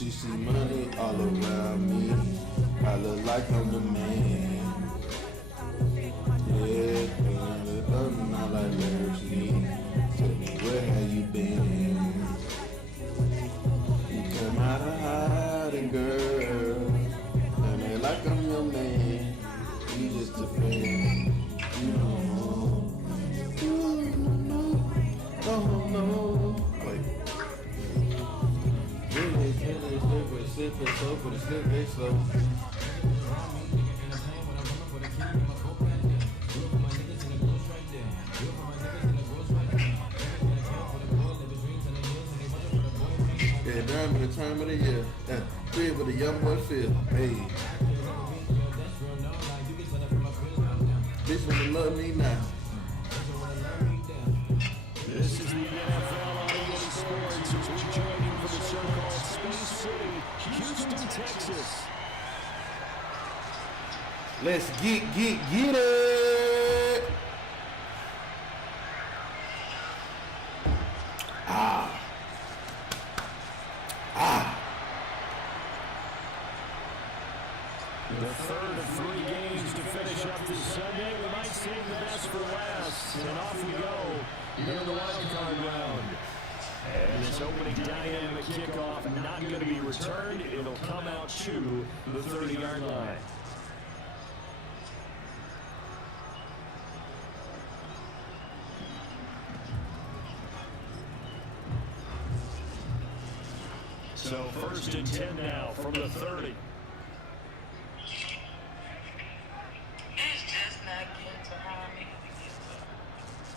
She see money all around me. I look like I'm the man. Yeah, doing it up now like Larry. Tell me where have you been? You come out of hiding, girl. And they like I'm your man. You just a friend. You don't know. You don't know. Don't know. Wait. Really, slip it, so for the slip it, so. Yeah, during the time of the year, three with a young boy feel. Hey. Bitch wanna love me now. This is the NFL on EA Sports. We're joining from the so-called Space City, Houston, Texas. Let's get it. The third of three games to finish up this Sunday. We might save the best for last. And off we go here in the wild card round. And this opening dynamic kickoff not going to be returned. It'll come out to the 30-yard line. So first and 10 now from the 30.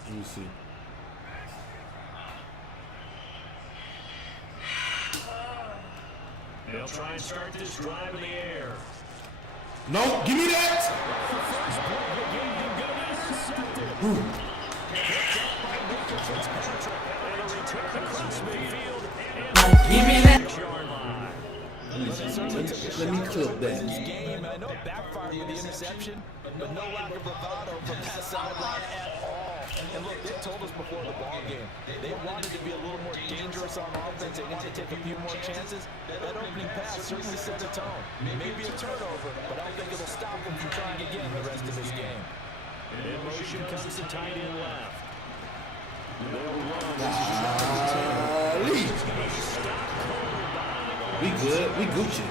Let me see. They'll try and start this drive in the air. No, give me that! Give me that! Let me clip that. Game, I know it backfired with the interception, but no lack of bravado from that sideline at all. And look, they told us before the ball game, they wanted to be a little more dangerous on offense. They wanted to take a few more chances. That opening pass certainly set a tone. Maybe a turnover, but I don't think it'll stop them from trying again the rest of this game. In motion comes the tight end left. We good. We Gucci.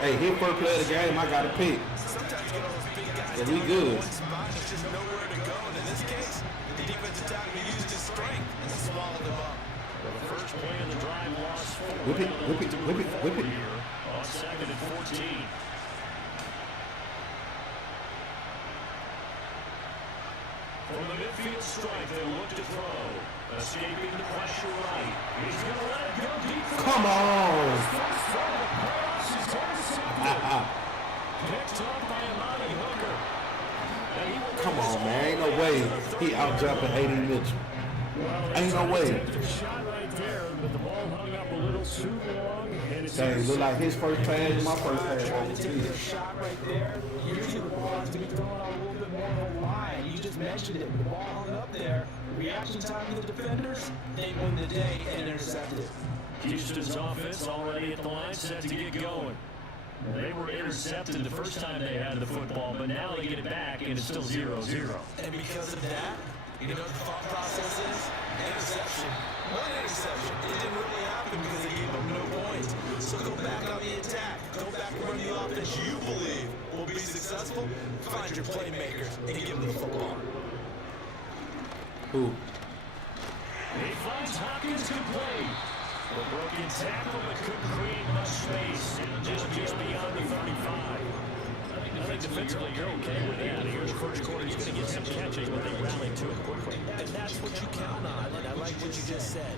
Hey, hit first play of the game. I got a pick. Yeah, we good. There's just nowhere to go. And in this case, the defensive tackle used his strength and swallowed him up. Well, the first play of the drive lost 4. Whip it, whip it, whip it, whip it. On second and 14. From the midfield strike, they'll look to throw. Escaping the pressure right. He's going to let it go deep. Come on. Picked up by Amani Hooker. Come on, man. Ain't no way he out-jumping A.D. Mitchell. Ain't no way. Shot right there, but the ball hung up a little too long. And it's Dang, look like his first pass and my first pass. Your shot right there. Usually the ball has to be thrown on a little bit more of a line. You just mentioned it. The ball hung up there. Reaction time to the defenders. They win the day and intercept it. Houston's offense already at the line, set to get going. They were intercepted the first time they had the football, but now they get it back, and it's still 0-0. And because of that, you know what the thought process is? Interception. One interception. It didn't really happen because they gave them no points. So go back on the attack. Go back and run the offense you believe will be successful. Find your playmakers and give them the football. Who? He finds Hopkins complete. The broken tackle, but couldn't create much space. Just beyond the 35. I think defensively you're okay with that. Here's the first quarter. He's going to get some catches, but they rallied to it quickly. And that's what you count on. And I like what you just said.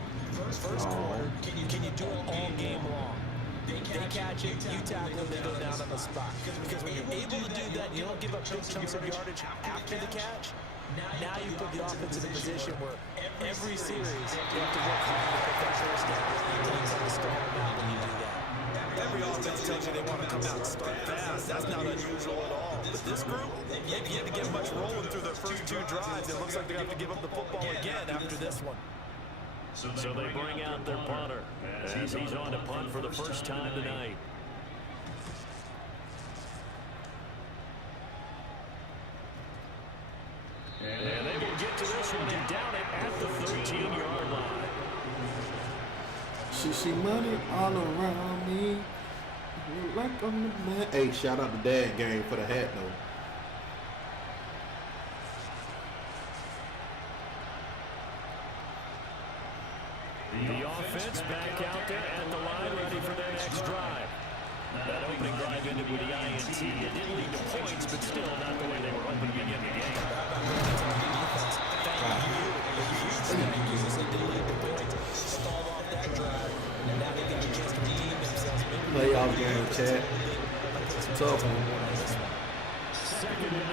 First quarter, can you do it all game long? They catch it, you tackle, they go down on the spot. Because when you're able to do that, you don't give up big chunks of yardage after the catch. Now you put the offense in a position where every series you have to work hard to pick that first down. You can't stall them out when you do that. Every offense tells you they want to come out and start fast. That's not unusual at all. But this group, they've yet to get much rolling through their first two drives. It looks like they have to give up the football again after this one. So they bring out their punter as he's on to punt for the first time tonight. And they will get to this one and down it at the 13-yard line. She money all around me. Like on the man. Hey, shout out to Dad Game for the hat though. The offense back out there at the line, ready for their next drive. That opening drive ended with the INT. It didn't lead to points, but still not the way they were hoping to begin the game. Playoff game, chat. Tough one. Second and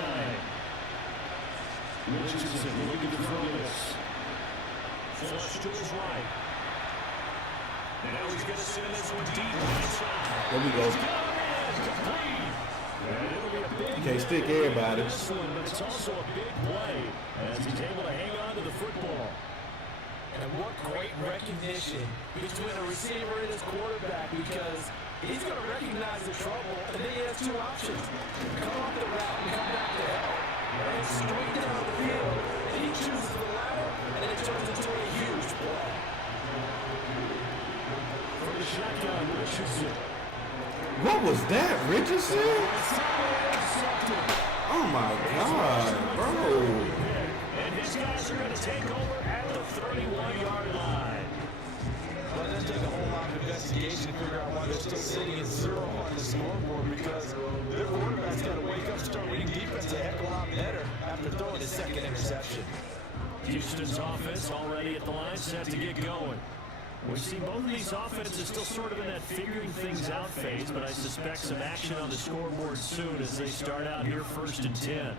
9. Richardson looking to throw this. Flush to his right. And now he's going to send this one deep inside. There we go. You can't stick everybody. This one, but it's also a big play as he's able to hang on to the football. And what great recognition between a receiver and his quarterback, because he's going to recognize the trouble, and then he has two options. Come off the route and come back to help. And straight down the field, and he chooses the latter, and it turns into a huge play. For the shotgun, Richardson. What was that, Richardson? Oh my God, bro. And his guys are going to take over at the 31-yard line. Well, it doesn't take a whole lot of investigation to figure out why they're still sitting at 0 on the scoreboard, because their quarterback's got to wake up and start reading defense a heck of a lot better after throwing his second interception. Houston's offense already at the line, set to get going. We see both of these offenses still sort of in that figuring things out phase, but I suspect some action on the scoreboard soon as they start out here 1st and 10.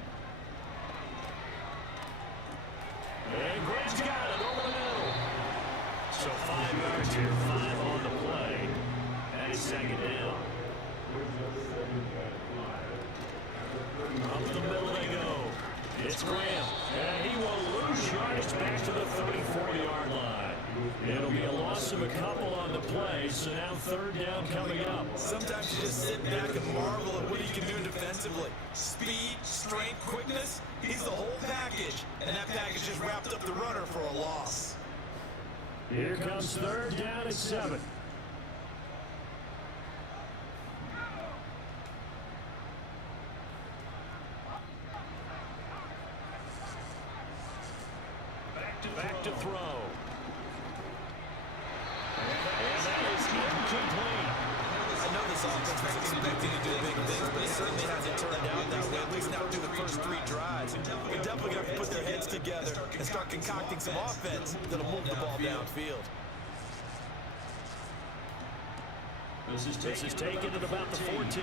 And Graham's got it over the middle. So 5 yards here, 5 on the play. And it's second down. Up the middle they go. It's Graham. And he will lose yardage back to the 34-yard line. It'll be a loss of a couple on the play, so now 3rd down coming up. Sometimes you just sit back and marvel at what he can do defensively. Speed, strength, quickness, he's the whole package. And that package just wrapped up the runner for a loss. Here comes 3rd down at 7. Back to throw. And that is incomplete. I know this offense was expecting to do big things, but it certainly hasn't turned out that way, at least not through the first 3 drives. They're definitely going to put their heads together and start concocting some offense that'll move the ball downfield. This is taken at about the 14.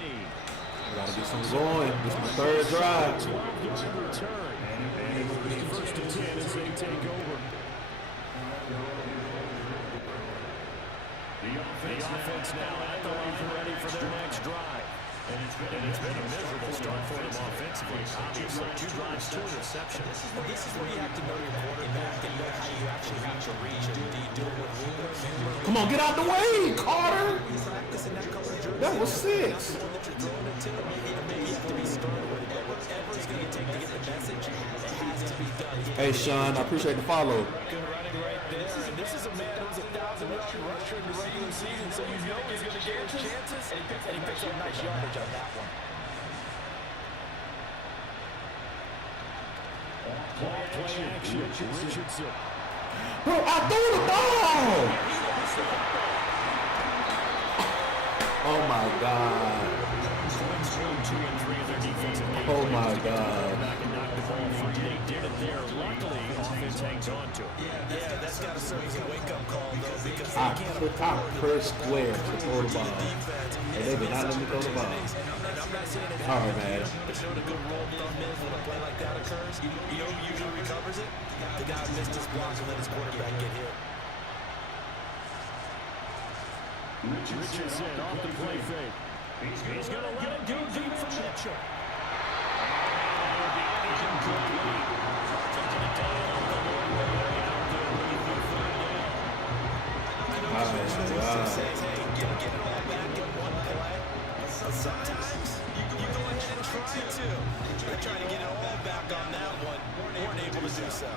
Gotta get some going. This is the 3rd drive. 12-yard return. And it will be 1st and 10 as they take over. The offense now at the line, ready for their next drive. And it's been a miserable start for them offensively. Obviously, 2 drives, 2 interceptions. Well, this is where you have to know your quarterback and know how you actually have to reach him. Do you do it with rumors? Come on, get out the way, Carter. That was 6. Maybe you have to be stern with it, but whatever it's going to take to get the message, it has to be done. Hey, Sean, I appreciate the follow. Good running right there, and this is a man who's a 1,000-yard rusher in the regular season, so you know he's going to get his chances, and he picks up nice yardage on that one. Play action. Richardson. Bro, I threw the ball. Oh my God. Oh my God. They did it there. Luckily, offense hangs on to it. Yeah, that's got to serve as a wake-up call, though, because I pressed square to throw the ball, and they did not let me throw the ball. All right, man. But you know what a good rule of thumb is when a play like that occurs? You know who usually recovers it? The guy who missed his block and let his quarterback get hit. Richardson off the play fake. He's going to let it go deep from Mitchell. says, hey, don't get it all back in one play. But sometimes you go ahead and try to. They're trying to get it all back on that one. Weren't able to do so.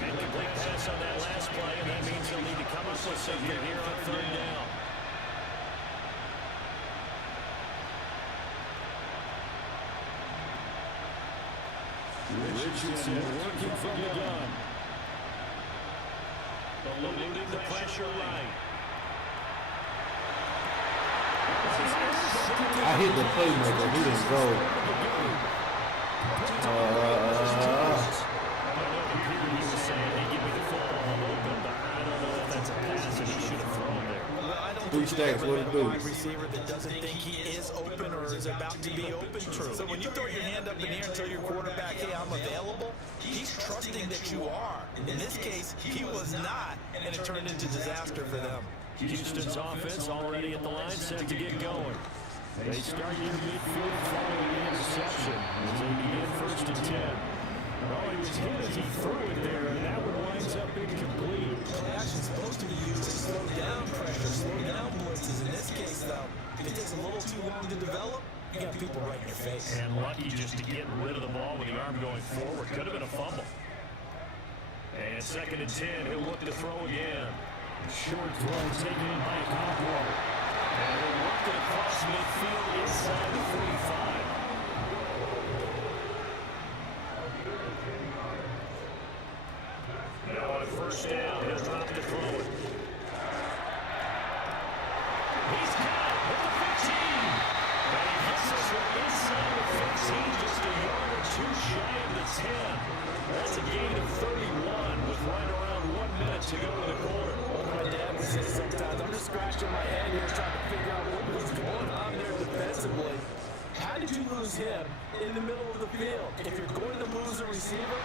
Incomplete pass on that last play, and that means they'll need to come up with something here on third down. Richardson working from the gun. Eluding the pressure right. I hit the playmaker. He didn't go. He was saying, hey, give me the football, I'm open, but I don't know if that's a pass that he should have thrown there. Well, I don't Three stacks, what it do? wide receiver that doesn't think he is open or is about to be open. True. So when you throw your hand up in the air and tell your quarterback, hey, I'm available, he's trusting that you are. In this case, he was not, and it turned into disaster for them. Houston's offense already at the line, set to get going. They start near midfield following the interception as they begin 1st and 10. Oh, he was hit as he threw it there, and that one winds up incomplete. Play action is supposed to be used to slow down pressure, slow down blitzes. In this case, though, if it takes a little too long to develop, you got people right in your face. And lucky just to get rid of the ball with the arm going forward. Could have been a fumble. And 2nd and 10, he'll look to throw again. Short throw taken in by Conroy. And he'll work it across midfield inside the 45. Now on 1st down, he'll drop to throw it. He's got it at the 15. And he hits us inside the 15, just a yard or two shy of the 10. That's a gain of 31 with right around 1 minute to go in the quarter. My dad would say sometimes, I'm just scratching my head here trying to figure out what was going on there defensively. How did you lose him in the middle of the field? If you're going to lose a receiver,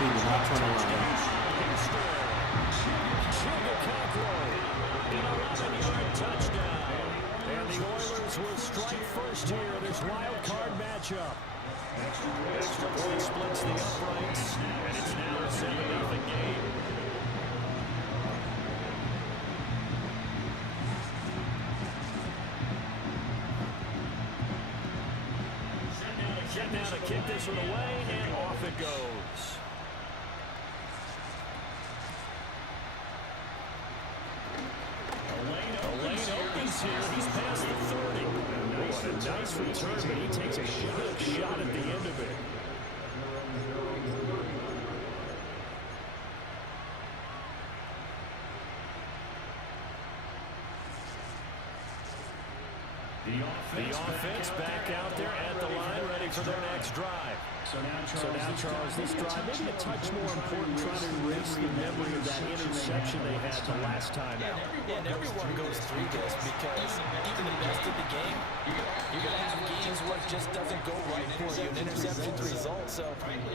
He did not turn around. Touchdown. And the Oilers will strike first here in this wild card matchup. Extra point splits the uprights, and it's now a 7-0 game. Set now to kick this one away, and off it goes. Lane opens here. He's past the 30. What a nice return, but he takes a shot at the end of it. The offense back out there at the line, ready for their next drive. So now, Charles, this drive maybe a touch more important, trying to erase the memory of that interception they had the last time out. and everyone goes through this because even the best of the game, you're going to have games where it just doesn't go right for you. An interception's the result. So,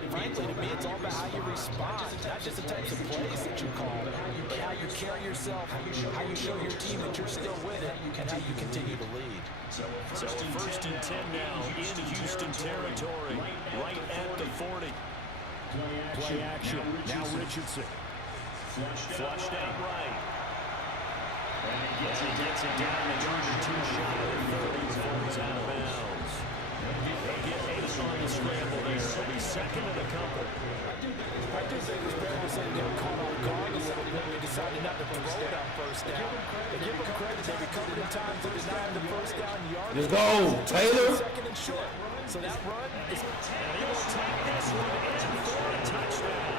frankly, to me, it's all about how you respond, not just the types of plays that you call, but how you carry yourself, how you show your team that you're still with it, and how you continue to lead. So 1st and 10 now in Houston territory, right at the 40. Play action. Now Richardson. Flushed out right. As he gets it down, they turn to 2 shot of the 30 before he's out of bounds. They get 8 on the scramble there. It'll be 2nd and a couple. I do think it's fair to say they were caught off guard a little bit. They decided not to throw it on 1st down. But give them credit. They recovered in time to deny the 1st down yard. Let's go, Taylor. 2nd and short. So that run is... And he will take this one in for a touchdown.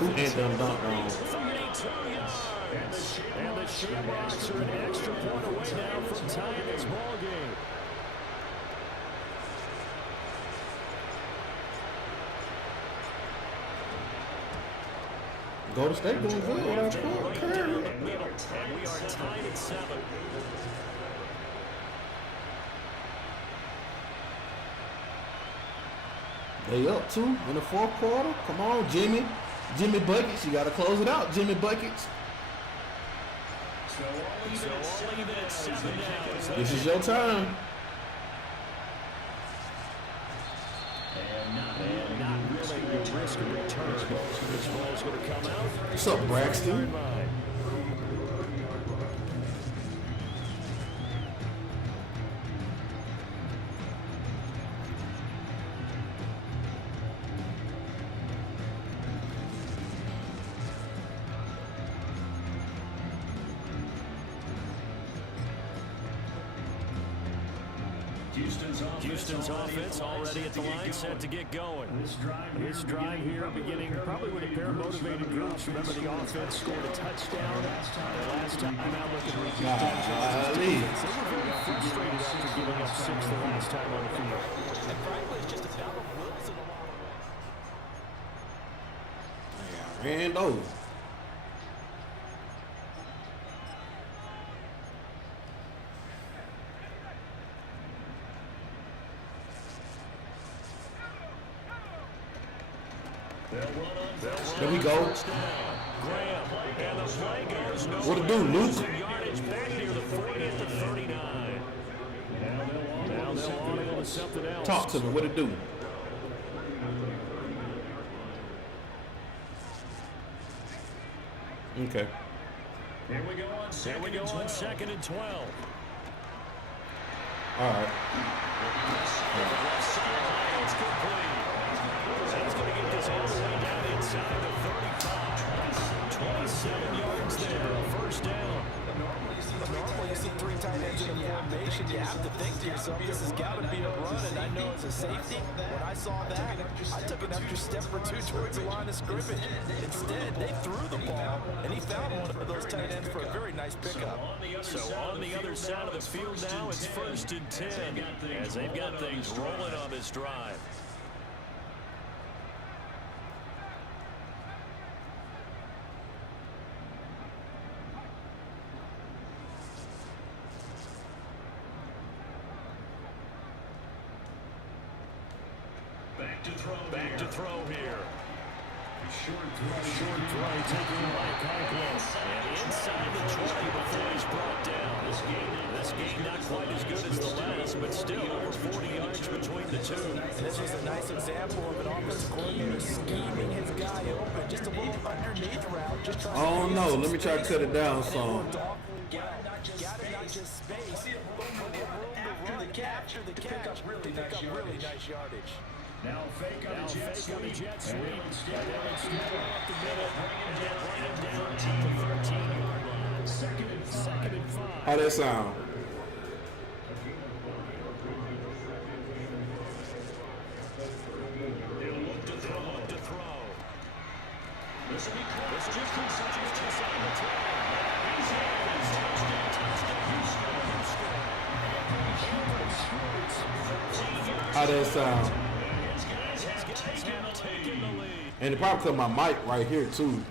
Who ain't done dunked on? 32 yards. And the Shamrocks are an extra point away now from tying this ball game. Go to State doing good without scoring. And we are tied at 7. They up 2 in the 4th quarter. Come on, Jimmy. Jimmy Buckets. You got to close it out, Jimmy Buckets. So all even at 7 now. This is your time. And now And not willing to risk a return. This ball's going to come out. What's up, Braxton? Houston's offense already at the line, set to get going. This drive here beginning probably with a pair of motivated groups. Remember, the offense scored a touchdown. The last time out looking to recoup that. They were very frustrated after giving up 6 the last time on the field. And frankly, it's just a battle of wills in a lot of ways. Ran over. There we go. What to do, Luke? Talk to me. What to do? Okay. Here we go on 2nd and 12. All right. It's complete. He's going to get this all the way down inside the 35. 27 yards there, a first down. Normally you see 3 tight ends in a formation, you have to think to yourself, this has got to be a run, and I know as a safety, when I saw that, I took an extra step or 2 towards the line of scrimmage. Instead, they threw the ball, and he found one of those tight ends for a very nice pickup. So on the other side of the field now, it's 1st and 10, as they've got things rolling on this drive. Back to throw here. Short throw taking by Conklin. And inside the 20 before he's brought down. This game not quite as good as the last, but still over 40 yards between the two. And this was a nice example of an offensive coordinator scheming his guy open. Just a little underneath route. Just Oh no, let me try to cut it down some. Got it, not just space, but room to capture the catch, really nice yardage. Now fake on the jet sweep. And then instead up the middle, bring it down to the 13-yard line. Second and 5. How that sound? They'll look to throw. This will be close. This just inside the 10. He's in. Touchdown. How that sound? And it probably cut my mic right here too.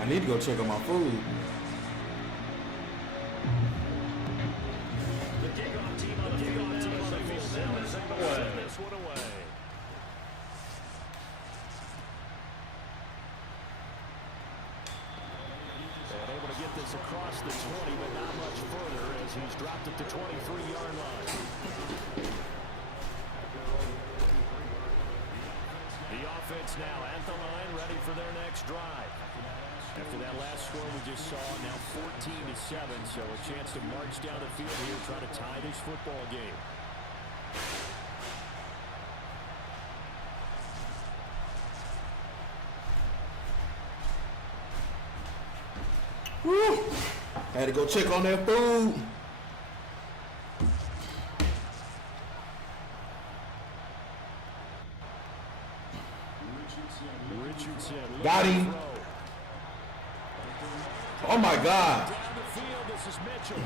I need to go check on my food. The Getoffkeem team on the field now is able to send this one away. Able to get this across the 20, but not much further as he's dropped at the 23-yard line. The offense now at the line, ready for their next drive. After that last score we just saw, now 14-7, so a chance to march down the field here, try to tie this football game. Woo. Had to go check on that food. Got him. Oh my God. Down the field, this is Mitchell.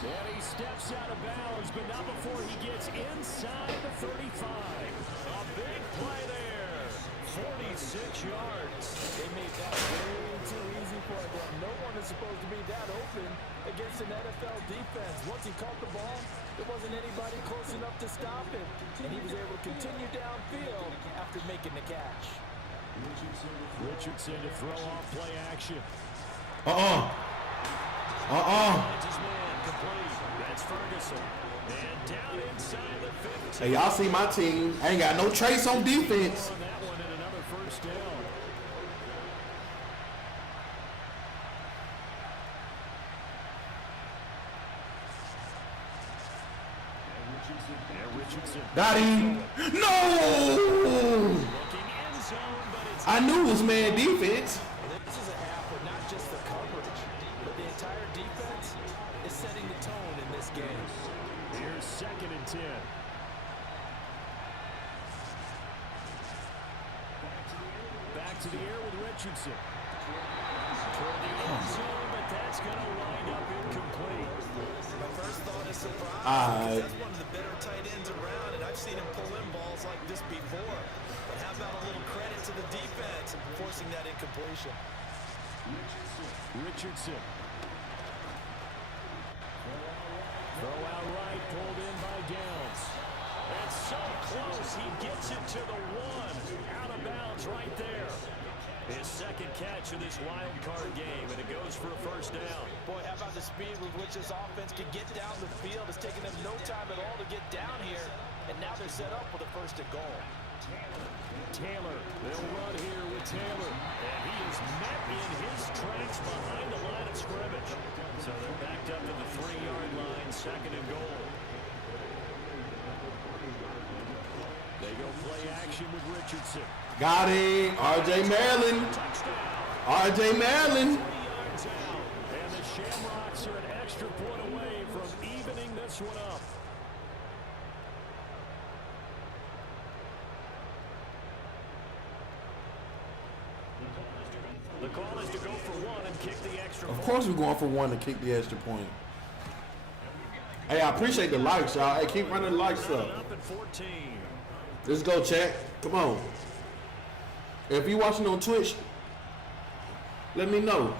And he steps out of bounds, but not before he gets inside the 35. A big play there. 46 yards. They made that way too easy for them. No one is supposed to be that open against an NFL defense. Once he caught the ball, there wasn't anybody close enough to stop him. And he was able to continue downfield after making the catch. Richardson to throw off play action. That's Ferguson. And down inside the 15. Hey, y'all see my team. I ain't got no trace on defense. On that one and another first down. And Richardson. Got him. No! I knew it was man defense. This is a half where not just the coverage, but the entire defense is setting the tone in this game. Here's 2nd and 10. Back to the air with Richardson. Toward the end zone, but that's going to wind up incomplete. My first thought is surprise. Alright. That's one of the better tight ends around, and I've seen him pull in balls like this before. But how about a little credit to the defense forcing that incompletion? Richardson. Throw out right, pulled in by Downs. And so close, he gets it to the 1. Out of bounds right there. His 2nd catch of this wild card game, and it goes for a first down. Boy, how about the speed with which this offense can get down the field? It's taken them no time at all to get down here, and now they're set up with a 1st and goal. Taylor, they'll run here with Taylor, and he is met in his tracks behind the line of scrimmage. So they're backed up to the 3-yard line, 2nd and goal. They go play action with Richardson. Got him. R.J. Maryland. R.J. Maryland. 3 yards out, and the Shamrocks are an extra point away from evening this one up. The call is to go for 1 and kick the extra point. Of course we're going for 1 to kick the extra point. Hey, I appreciate the likes, y'all. Hey, keep running the likes up. Up at 14. Let's go, chat. Come on. If you're watching on Twitch, let me know.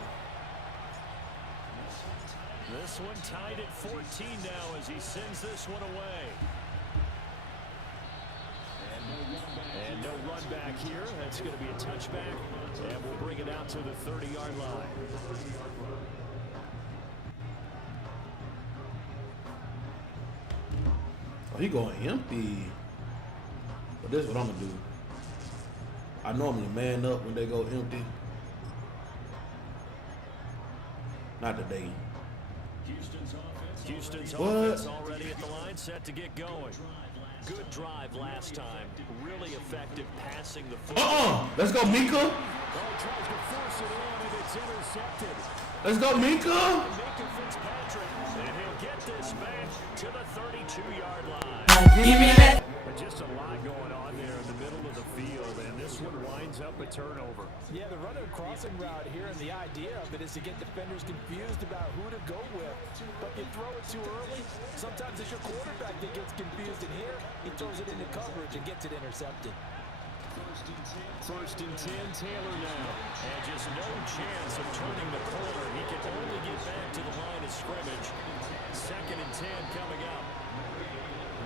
This one tied at 14 now as he sends this one away. And no run back here. That's going to be a touchback. And we'll bring it out to the 30-yard line. Oh, he going empty. But this is what I'm going to do. I normally man up when they go empty. Not today. Houston's offense already at the line, set to get going. Good drive last time. Really effective passing the football. Let's go, Mika. Oh, tries to force it in, and it's intercepted. Let's go, Mika. Mika Fitzpatrick, and he'll get this back to the 32-yard line. Give me that. But just a lot going on there in the middle of the field, and this one winds up a turnover. Yeah, the running crossing route here, and the idea of it is to get defenders confused about who to go with. But you throw it too early, sometimes it's your quarterback that gets confused, and here he throws it into coverage and gets it intercepted. First and 10, Taylor now. And just no chance of turning the corner. He can only get back to the line of scrimmage. 2nd and 10 coming up.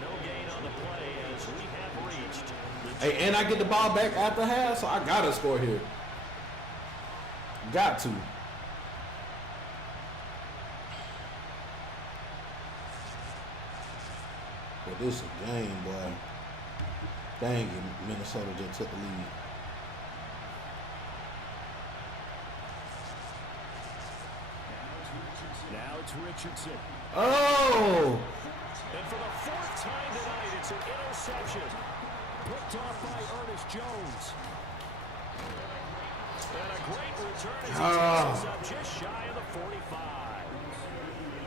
No gain on the play as we have reached. Hey, and I get the ball back after half, so I got to score here. Got to. But this is a game, boy. Dang it, Minnesota just took the lead. Now it's Richardson. Oh! And for the 4th time tonight, it's an interception. Picked off by Ernest Jones. And a great return as he tosses up just shy of the 45.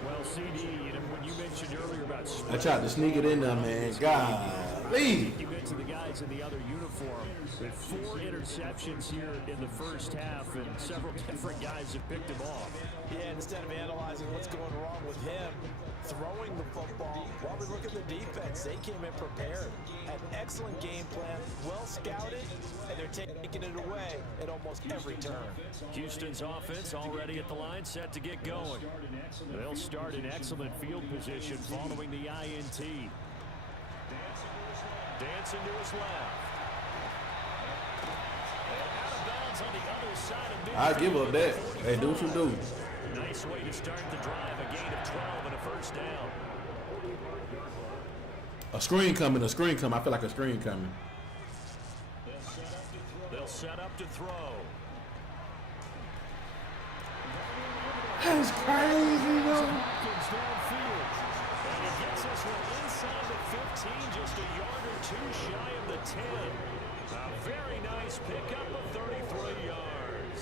Well, CD, when you mentioned earlier about I tried to sneak it in there, man. Golly. you mentioned the guys in the other uniform with 4 interceptions here in the first half, and several different guys have picked him off. Yeah, instead of analyzing what's going wrong with him, throwing the football, while we look at the defense, they came in prepared. Had an excellent game plan, well scouted, and they're taking it away at almost every turn. Houston's offense already at the line, set to get going. They'll start in excellent field position following the INT. Dancing to his left. And out of bounds on the other side of I give midfield up that. at the Hey, do what you 45. do. Nice way to start the drive. A gain of 12 and a first down. A screen coming. A screen coming. I feel like a screen coming. They'll set up to throw. That's crazy, though. Hopkins downfield. And he gets this one inside the 15, just a yard or two shy of the 10. A very nice pickup of 33 yards.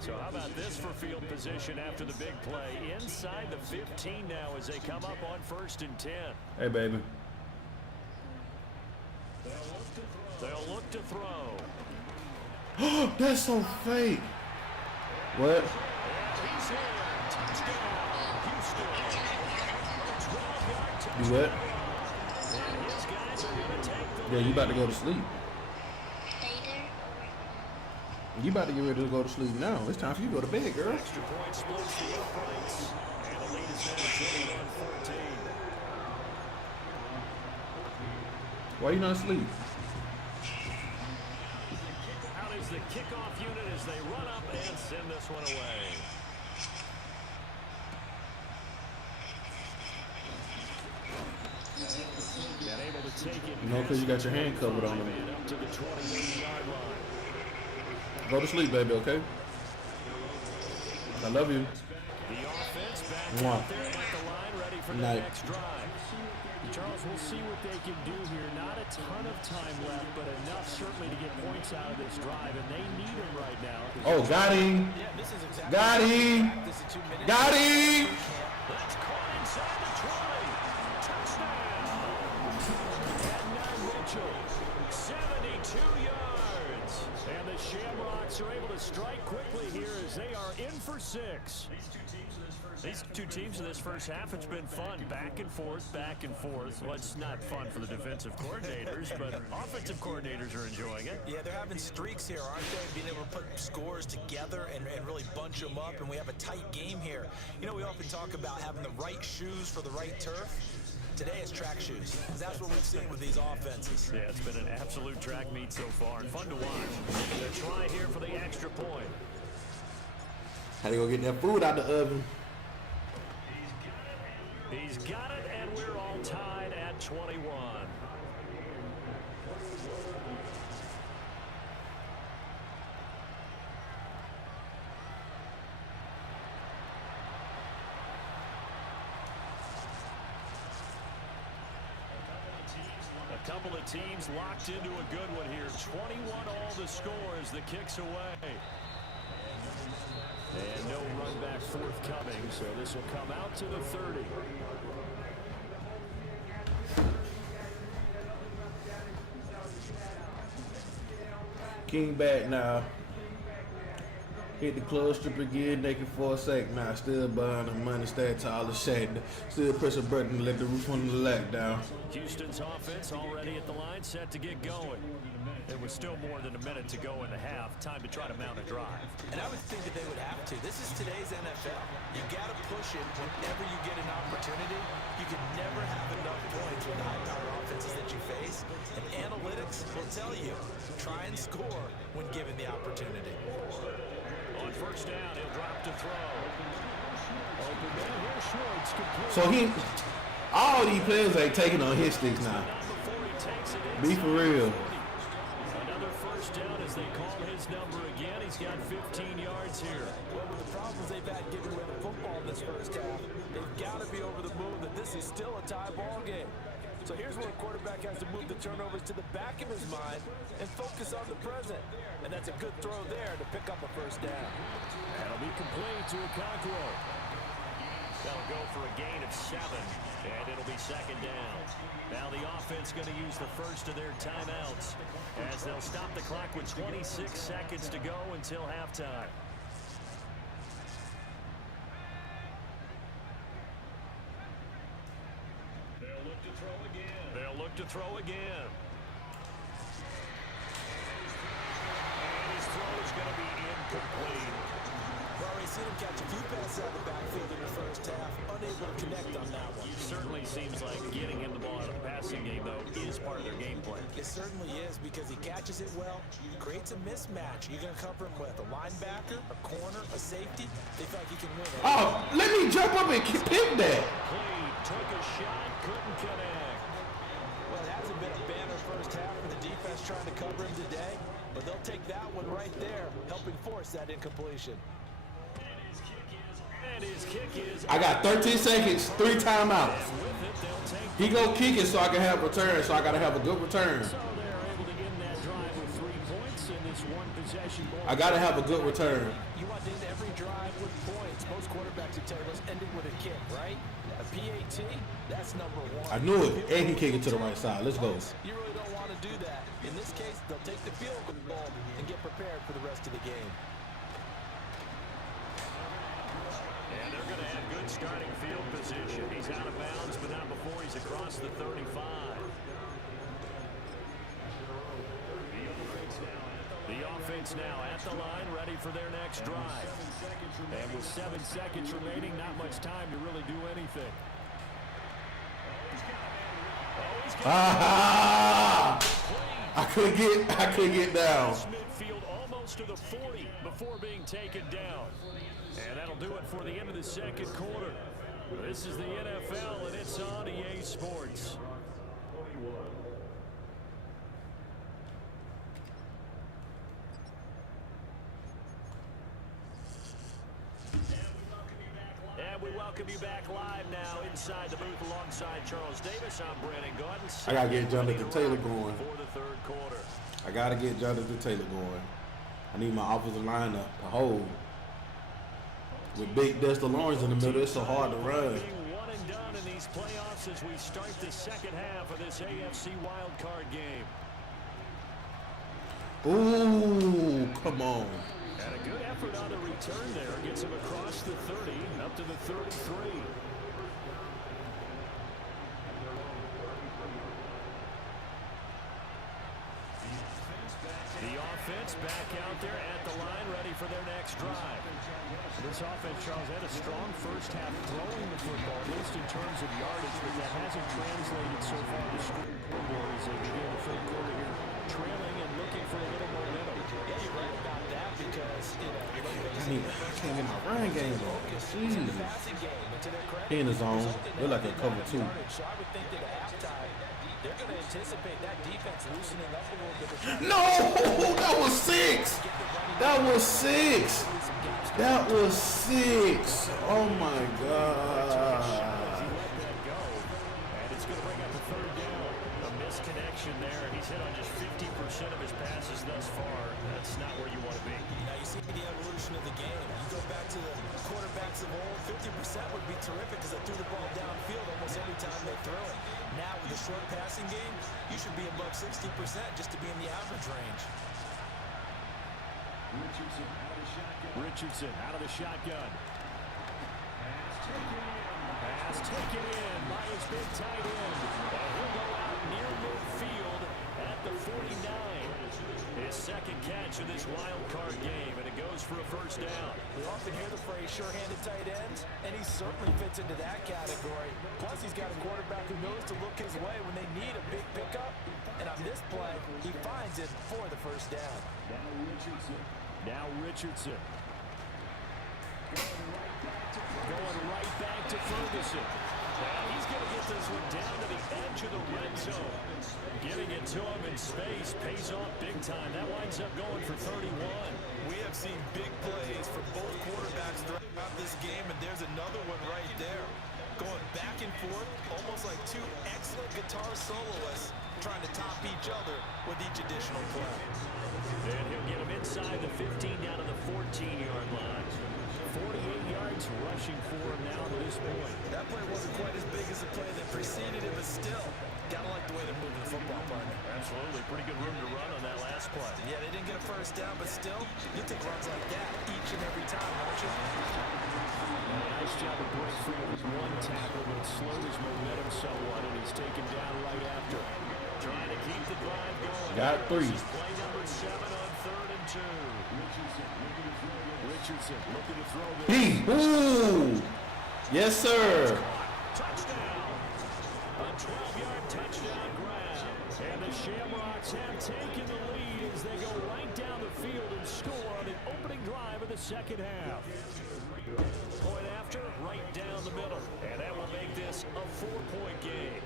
So how about this for field position after the big play? Inside the 15 now as they come up on 1st and 10. Hey, baby. They'll look to throw. That's so fake. What? And he's in. Touchdown, Houston. 12-yard touchdown. You what? And his guys are going to take the Yeah, you about to go to sleep. You about to get ready to go to sleep now. It's time for you to go to bed, girl. extra point splits the uprights. And the lead is now 21-14. Why you not asleep? Out is the kickoff unit as they run up and send this one away. And able to take it. You know, because you got your hand covered on them. And up to the 28-yard line. Go to sleep, baby, okay? I love you. The offense back Mwah. out there at the line, ready for the Night. next drive. Charles, we'll see what they can do here. Not a ton of time left, but enough certainly to get points out of this drive, and they need them right now. Oh, got him. Yeah, this is exactly Got him. this is 2 minutes. Got him. That's caught inside the 20. Touchdown. And now Mitchell, 72 yards. And the Shamrocks are able to strike quickly here as they are in for 6. These two teams in this first half, it's been fun. Back and forth, back and forth. Well, it's not fun for the defensive coordinators, but offensive coordinators are enjoying it. Yeah, they're having streaks here, aren't they? Being able to put scores together and really bunch them up, and we have a tight game here. You know, we often talk about having the right shoes for the right turf. Today it's track shoes. That's what we've seen with these offenses. Yeah, it's been an absolute track meet so far, and fun to watch. The try here for the extra point. Had to go get that food out the oven. He's got it, and we're all tied at 21. A couple of teams locked into a good one here. 21 all the score as the kick's away. And no run back forthcoming, so this will come out to the 30. King back now. Hit the club strip again, naked for a sec. Now still behind the money, stay tall as shade. Still press a button to let the roof on the leg down. Houston's offense already at the line, set to get going. There was still more than a minute to go in the half. Time to try to mount a drive. And I would think that they would have to. This is today's NFL. You got to push it whenever you get an opportunity. You can never have enough points with the high-powered offenses that you face. And analytics will tell you, try and score when given the opportunity. On first down, he'll drop to throw. Open man here, Schwartz complete. So all these players ain't taking on his sticks now. Not before he takes it Be for real. Another first down as they call his number again. He's got 15 yards here. Well, with the problems they've had giving away the football in this first half, they've got to be over the moon that this is still a tie ball game. So here's where a quarterback has to move the turnovers to the back of his mind and focus on the present. And that's a good throw there to pick up a first down. That'll be complete to Okonkwo. That'll go for a gain of 7, and it'll be second down. Now the offense going to use the first of their timeouts as they'll stop the clock with 26 seconds to go until halftime. They'll look to throw again. They'll look to throw again. And his throw is going to be incomplete. already seen him catch a few passes out of the backfield in the first half, unable to connect on that one. It certainly seems like getting him the ball out of the passing game, though, is part of their game plan. It certainly is because he catches it well, creates a mismatch. You're going to cover him with a linebacker, a corner, a safety. They feel like he can win it. Oh, let me jump up and pick that. Took a shot, couldn't connect. Well, it hasn't been a banner first half for the defense trying to cover him today, but they'll take that one right there, helping force that incompletion. And his kick is... I got 13 seconds, 3 timeouts. He go kick it so I can have return, so I got to have a good return. So they're able to get in that drive with 3 points in this one possession ball. I got to have a good return. You want to end every drive with points. Most quarterbacks would tell you, let's end it with a kick, right? A PAT, that's number 1. I knew it, and he kicked it to the right side. Let's go. You really don't want to do that. In this case, they'll take the field goal and get prepared for the rest of the game. And they're going to have good starting field position. He's out of bounds, but not before he's across the 35. The offense now at the line, ready for their next drive. And with 7 seconds remaining, not much time to really do anything. I couldn't get down. Midfield almost to the 40 before being taken down. And that'll do it for the end of the second quarter. This is the NFL, and it's on EA Sports. And we welcome you back live now inside the booth alongside Charles Davis. I'm Brandon Gordon. I got to get Jonathan Taylor going. For the third quarter. I got to get Jonathan Taylor going. I need my offensive line to hold. With big Dexter Lawrence in the middle, it's so hard to run. One and done in these playoffs as we start the second half of this AFC wildcard game. Ooh, come on. And a good effort on the return there. Gets him across the 30, up to the 33. The offense back out there at the line, ready for their next drive. This offense, Charles, had a strong first half throwing the football, at least in terms of yardage, but that hasn't translated so far to scoreboard as they begin the third quarter here, trailing and looking for a little momentum. Yeah, you're right about that because, I can't get my run game on. Jeez. passing game into their credit. He in the zone. They're like a cover 2. So I would think that at halftime, they're going to anticipate that defense loosening up a little bit. No, that was 6. That was 6. That was 6. Oh my God. And it's going to bring up a third down. A misconnection there. He's hit on just 50% of his passes thus far. That's not where you want to be. Now you see the evolution of the game. You go back to the quarterbacks of old, 50% would be terrific because they threw the ball downfield almost every time they threw it. Now with the short passing game, you should be above 60% just to be in the average range. Richardson out of the shotgun. Pass taken in by his big tight end. And he'll go out near midfield at the 49. His second catch of this wild card game, and it goes for a first down. We often hear the phrase sure-handed tight ends, and he certainly fits into that category. Plus, he's got a quarterback who knows to look his way when they need a big pickup. And on this play, he finds it for the first down. Now Richardson. Going right back to Ferguson. And he's going to get this one down to the edge of the red zone. Giving it to him in space pays off big time. That winds up going for 31. We have seen big plays for both quarterbacks throughout this game, and there's another one right there. Going back and forth, almost like two excellent guitar soloists trying to top each other with each additional play. And he'll get him inside the 15 down to the 14-yard line. 48 yards rushing for him now to this point. That play wasn't quite as big as the play that preceded it, but still, gotta like the way they're moving the football, partner. Absolutely. Pretty good room to run on that last play. Yeah, they didn't get a first down, but still, you take runs like that each and every time, don't you? Nice job of break free with one tackle, but it slowed his momentum somewhat, and he's taken down right after. Trying to keep the drive going. Got 3. Play number 7 on 3rd and 2. Richardson looking to throw this. Ooh. Yes, sir. Touchdown. A 12-yard touchdown grab. And the Shamrocks have taken the lead as they go right down the field and score on the opening drive of the second half. Point after, right down the middle. And that will make this a 4-point game.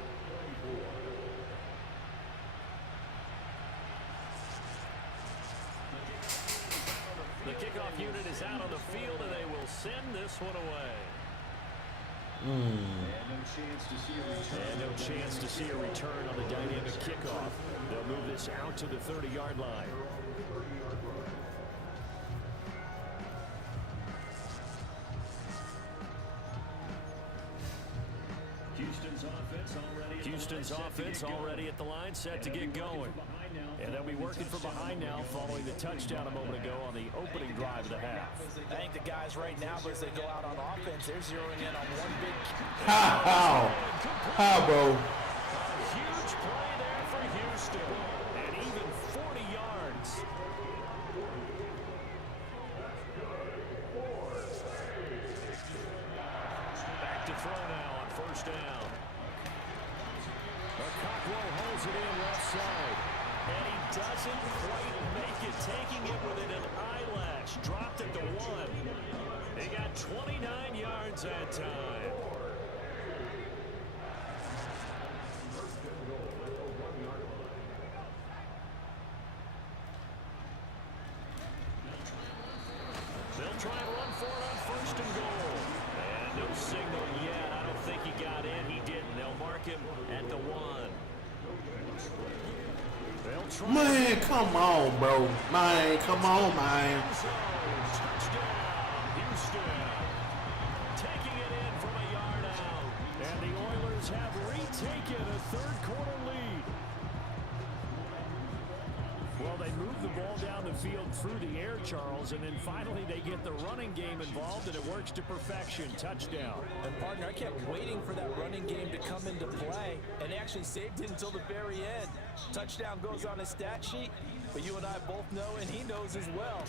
The kickoff unit is out on the field, and they will send this one away. And no chance to see a return on the dynamic kickoff. They'll move this out to the 30-yard line. Houston's offense already at the line, set to get going. And they'll be working from behind now following the touchdown a moment ago on the opening drive of the half. I think the guys right now, as they go out on offense, they're zeroing in on one big... How, bro? A huge play there for Houston. And even 40 yards. Back to throw now on first down. Cockrell holds it in left side. And he doesn't quite make it, taking it within an eyelash. Dropped it to 1. They got 29 yards that time. They'll try and run for it on first and goal. And no signal yet. I don't think he got in. He didn't. They'll mark him at the 1. Man, come on, bro. Man, come on, man. Touchdown, Houston. Taking it in from a yard out. And the Oilers have retaken a third-quarter lead. Well, they move the ball down the field through the air, Charles, and then finally they get the running game involved, and it works to perfection. Touchdown. And, partner, I kept waiting for that running game to come into play, and they actually saved it until the very end. Touchdown goes on his stat sheet, but you and I both know, and he knows as well.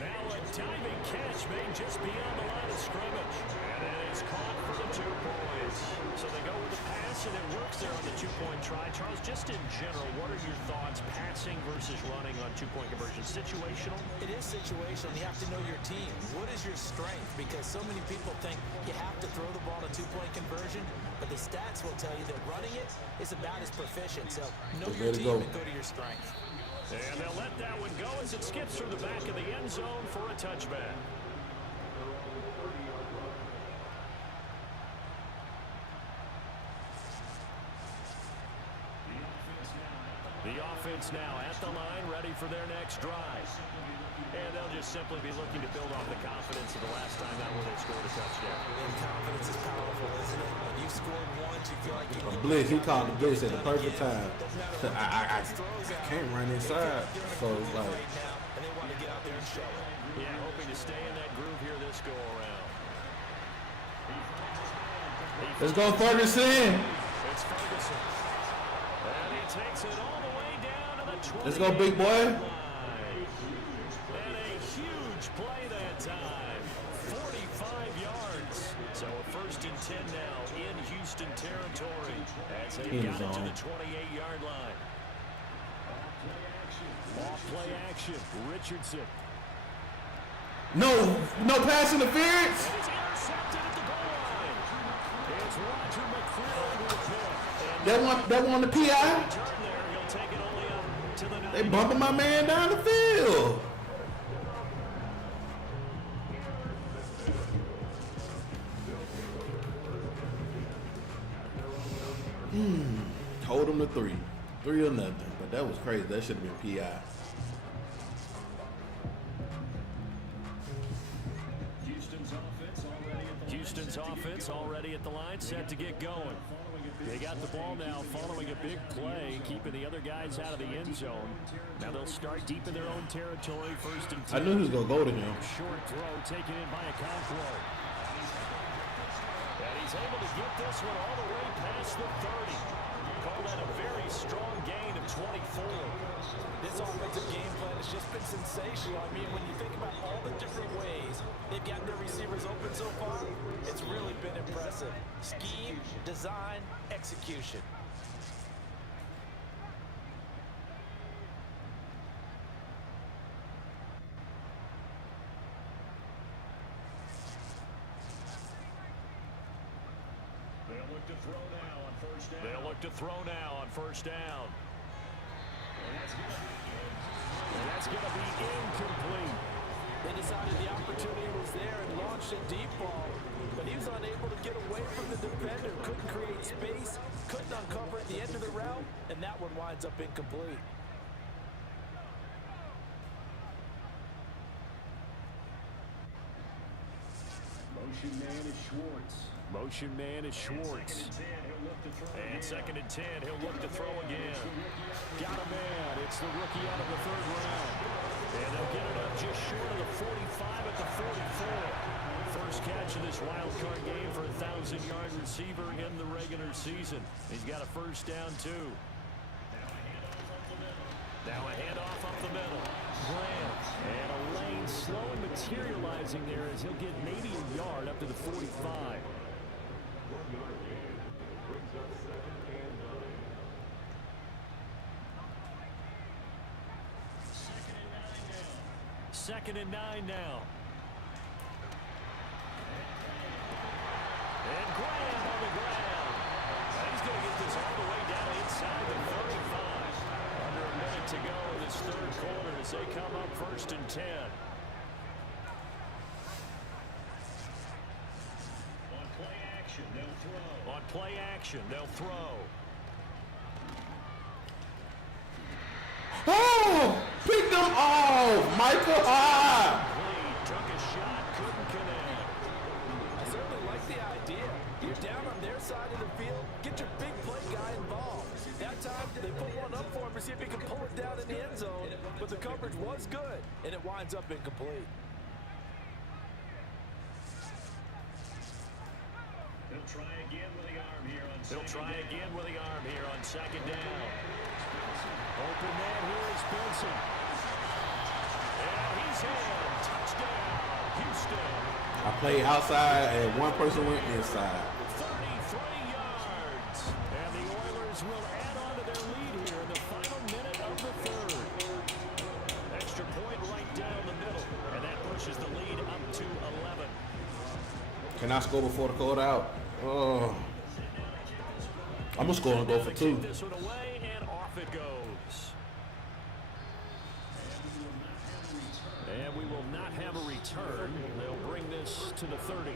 Now a diving catch made just beyond the line of scrimmage. And it is caught for the 2 points. So they go with the pass, and it works there on the 2-point try. Charles, just in general, what are your thoughts passing versus running on 2-point conversion? Situational? It is situational. You have to know your team. What is your strength? Because so many people think you have to throw the ball to 2-point conversion, but the stats will tell you that running it is about as proficient. So know your team and go to your strength. And they'll let that one go as it skips through the back of the end zone for a touchback. The offense now at the line, ready for their next drive. And they'll just simply be looking to build off the confidence of the last time that where they scored a touchdown. And confidence is powerful, isn't it? When you scored once, you feel like you can... Blitz, he called the blitz at the perfect time. I can't run inside, so it's like... And they want to get out there and show it. Yeah, hoping to stay in that groove here this go-around. Let's go, Ferguson. It's Ferguson. And he takes it all the way down to the 20. Let's go, big boy. And a huge play that time. 45 yards. So a 1st and 10 now in Houston territory as they got it to the 28-yard line. Off play action. Richardson. No pass interference. And it's intercepted at the goal line. It's Roger McCreary with it. That one the PI. Turn there. He'll take it only up to the 9. They bumping my man down the field. Hold him to 3. 3 or nothing. But that was crazy. That should have been PI. Houston's offense already at the line, set to get going. They got the ball now following a big play, keeping the other guys out of the end zone. Now they'll start deep in their own territory, 1st and 10. I knew he was going to go to him. Short throw taken in by a Cockrell. And he's able to get this one all the way past the 30. Call held at a very strong gain of 24. This offensive game plan has just been sensational. I mean, when you think about all the different ways they've gotten their receivers open so far, it's really been impressive. Scheme, design, execution. They'll look to throw now on first down. And that's going to be incomplete. They decided the opportunity was there and launched a deep ball, but he was unable to get away from the defender, couldn't create space, couldn't uncover at the end of the route, and that one winds up incomplete. Motion man is Schwartz. Motion man is Schwartz. And 2nd and 10, he'll look to throw again. Got a man. It's the rookie out of the 3rd round. And they'll get it up just short of the 45 at the 44. First catch of this wild card game for a 1,000-yard receiver in the regular season. He's got a first down, too. Now a handoff up the middle. Grant. And a lane slow and materializing there as he'll get maybe a yard up to the 45. Second and 9 now. And Graham on the ground. He's going to get this all the way down inside the 35. Under a minute to go in this 3rd quarter as they come up 1st and 10. On play action, they'll throw. On play action, they'll throw. Oh! Pick them off! Michael High! Took a shot, couldn't connect. I certainly like the idea. You're down on their side of the field, get your big play guy involved. That time, they put one up for him to see if he can pull it down in the end zone, but the coverage was good, and it winds up incomplete. He'll try again with the arm here on second down. Open man here is Benson. And he's in. Touchdown, Houston. I played outside and one person went inside. 33 yards. And the Oilers will add on to their lead here in the final minute of the 3rd. Extra point right down the middle. And that pushes the lead up to 11. Can I score before the quarter out? Oh. I'm going to score and go for 2. This one away, and off it goes. And we will not have a return. They'll bring this to the 30.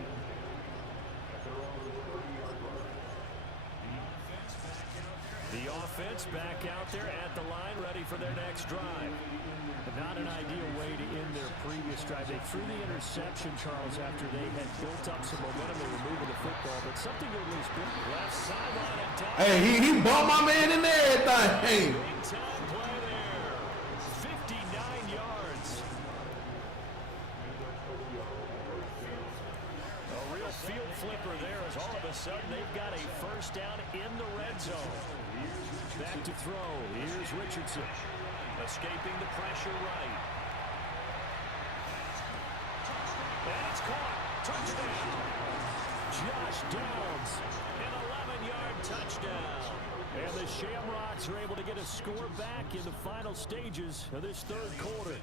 The offense back out there at the line, ready for their next drive. Not an ideal way to end their previous drive. They threw the interception, Charles, after they had built up some momentum. They were moving the football, but something to at least build. Left sideline and down. Hey, he bumped my man in there. Everything. Big time play there. 59 yards. A real field flipper there as all of a sudden they've got a first down in the red zone. Back to throw. Here's Richardson. Escaping the pressure right. And it's caught. Touchdown. Josh Downs. An 11-yard touchdown. And the Shamrocks are able to get a score back in the final stages of this 3rd quarter.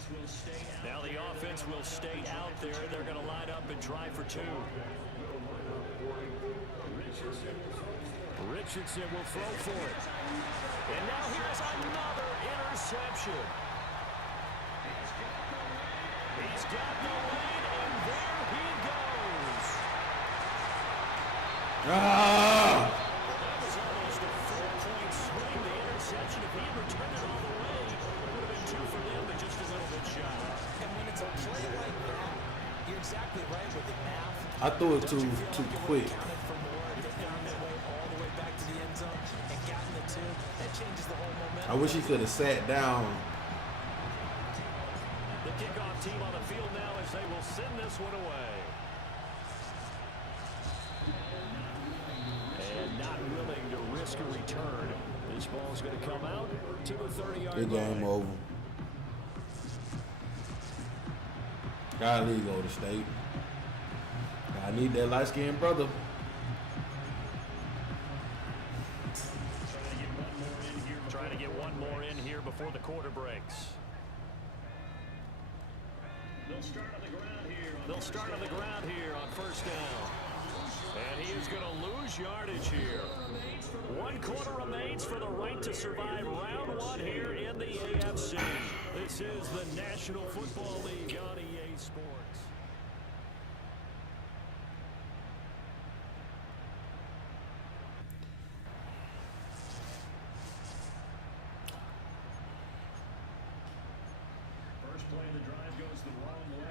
Now the offense will stay out there. They're going to line up and try for 2. Richardson will throw for it. And now here's another interception. He's got the lead, and there he goes. Ah! That was almost a 4-point swing. The interception, if he returned it all the way, would have been 2 for them, but just a little bit shy. And when it's a play like that, you're exactly right with the math. I threw it too quick. I wish he could have sat down. The kickoff team on the field now as they will send this one away. And not willing to risk a return. This ball's going to come out to the 30-yard Good game line. over. Gotta leave Golden State. I need that light-skinned brother. Trying to get one more in here before the quarter breaks. They'll start on the ground here on first down. And he is going to lose yardage here. 1 quarter remains for the right to survive round 1 here in the AFC. This is the National Football League on EA Sports.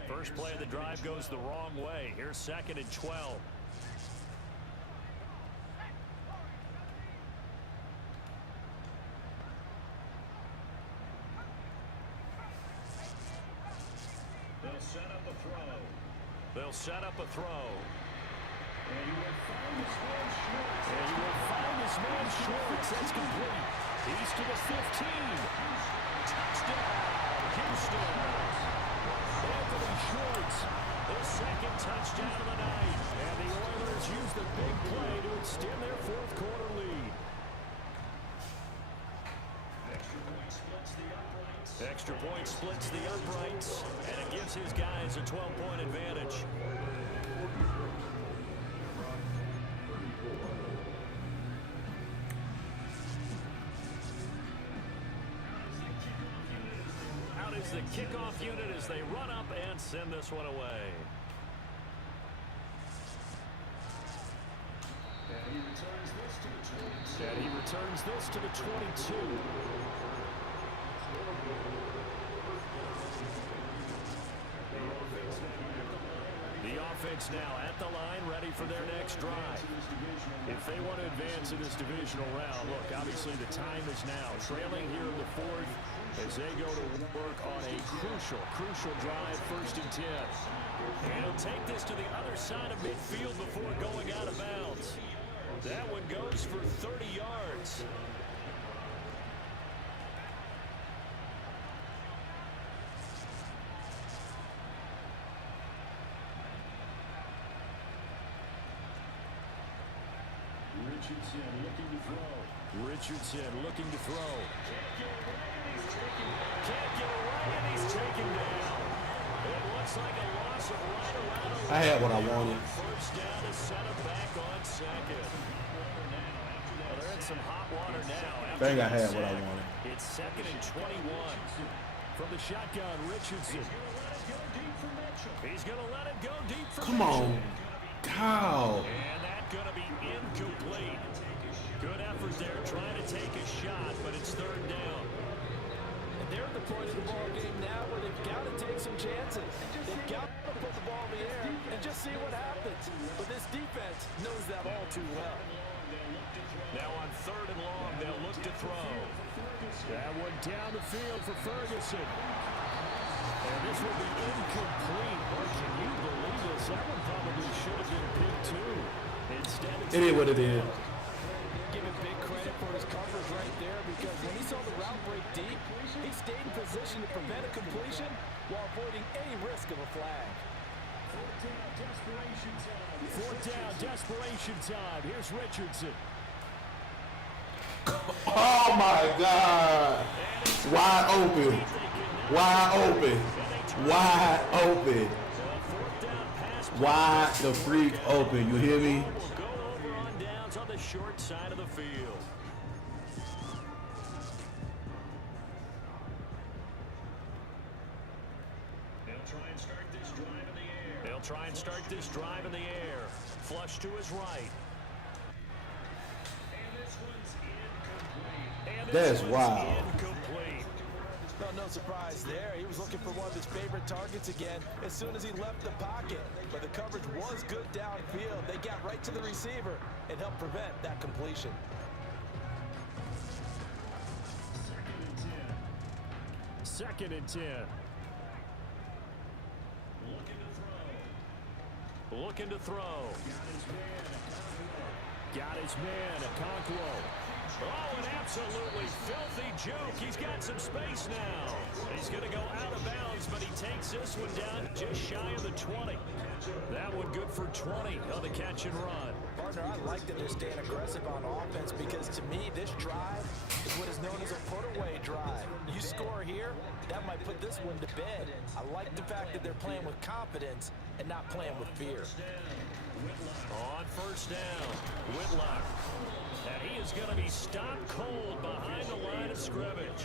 First play of the drive goes the wrong way. Here's 2nd and 12. They'll set up a throw. And he will find his man Schwartz. That's complete. He's to the 15. Touchdown, Houston. Anthony Schwartz, his 2nd touchdown of the night. And the Oilers use the big play to extend their 4th quarter lead. Extra point splits the uprights, and it gives his guys a 12-point advantage. Out is the kickoff unit as they run up and send this one away. And he returns this to the 22. The offense now at the line, ready for their next drive. If they want to advance in this divisional round, look, obviously the time is now. Trailing here in the 4th as they go to work on a crucial drive, 1st and 10. And he'll take this to the other side of midfield before going out of bounds. That one goes for 30 yards. Richardson looking to throw. Can't get away, and he's taken down. It looks like a loss of right around. I had what I wanted. First down is set up back on 2nd. Well, they're in some hot water now. I think I had what I wanted. It's 2nd and 21. From the shotgun, Richardson. He's going to let it go deep for Come on. Cow. And that's going to be incomplete. Good effort there, trying to take a shot, but it's 3rd down. And they're at the point of the ball game now where they've got to take some chances. They've got to put the ball in the air and just see what happens. But this defense knows that all too well. Now on 3rd and long, they'll look to throw. That one down the field for Ferguson. And this will be incomplete. Boy, can you believe this? That one probably should have been picked too. Instead, It is what it is. Give him big credit for his coverage right there, because when he saw the route break deep, he stayed in position to prevent a completion while avoiding any risk of a flag. 4th down, desperation time. Here's Richardson. Oh my God. Wide open. Wide open. Wide open. Wide the freak open. You hear me? Will go over on downs on the short side of the field. They'll try and start this drive in the air. Flush to his right. And this one's incomplete. That's wild. Incomplete. Well, no surprise there. He was looking for one of his favorite targets again as soon as he left the pocket. But the coverage was good downfield. They got right to the receiver and helped prevent that completion. 2nd and 10. Looking to throw. Got his man, Okonkwo. Oh, an absolutely filthy juke. He's got some space now. He's going to go out of bounds, but he takes this one down just shy of the 20. That one good for 20 on the catch and run. Partner, I like that they're staying aggressive on offense because to me, this drive is what is known as a put-away drive. You score here, that might put this one to bed. I like the fact that they're playing with confidence and not playing with fear. On first down, Whitlock. And he is going to be stopped cold behind the line of scrimmage.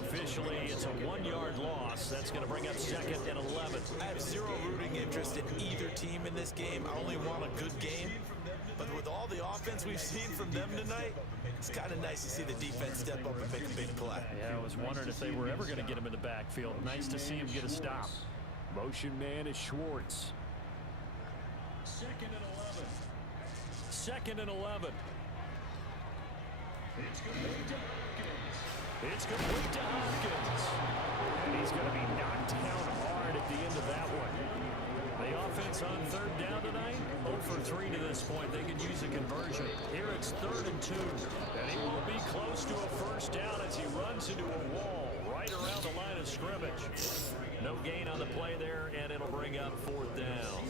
Officially, it's a 1-yard loss. That's going to bring up 2nd and 11. I have zero rooting interest in either team in this game. I only want a good game. But with all the offense we've seen from them tonight, it's kind of nice to see the defense step up and make a big play. Yeah, I was wondering if they were ever going to get him in the backfield. Nice to see him get a stop. Motion man is Schwartz. 2nd and 11. 2nd and 11. It's complete to Hopkins. And he's going to be knocked down hard at the end of that one. The offense on 3rd down tonight, 0 for 3 to this point. They can use a conversion. Here it's 3rd and 2. And he will be close to a first down as he runs into a wall right around the line of scrimmage. No gain on the play there, and it'll bring up 4th down.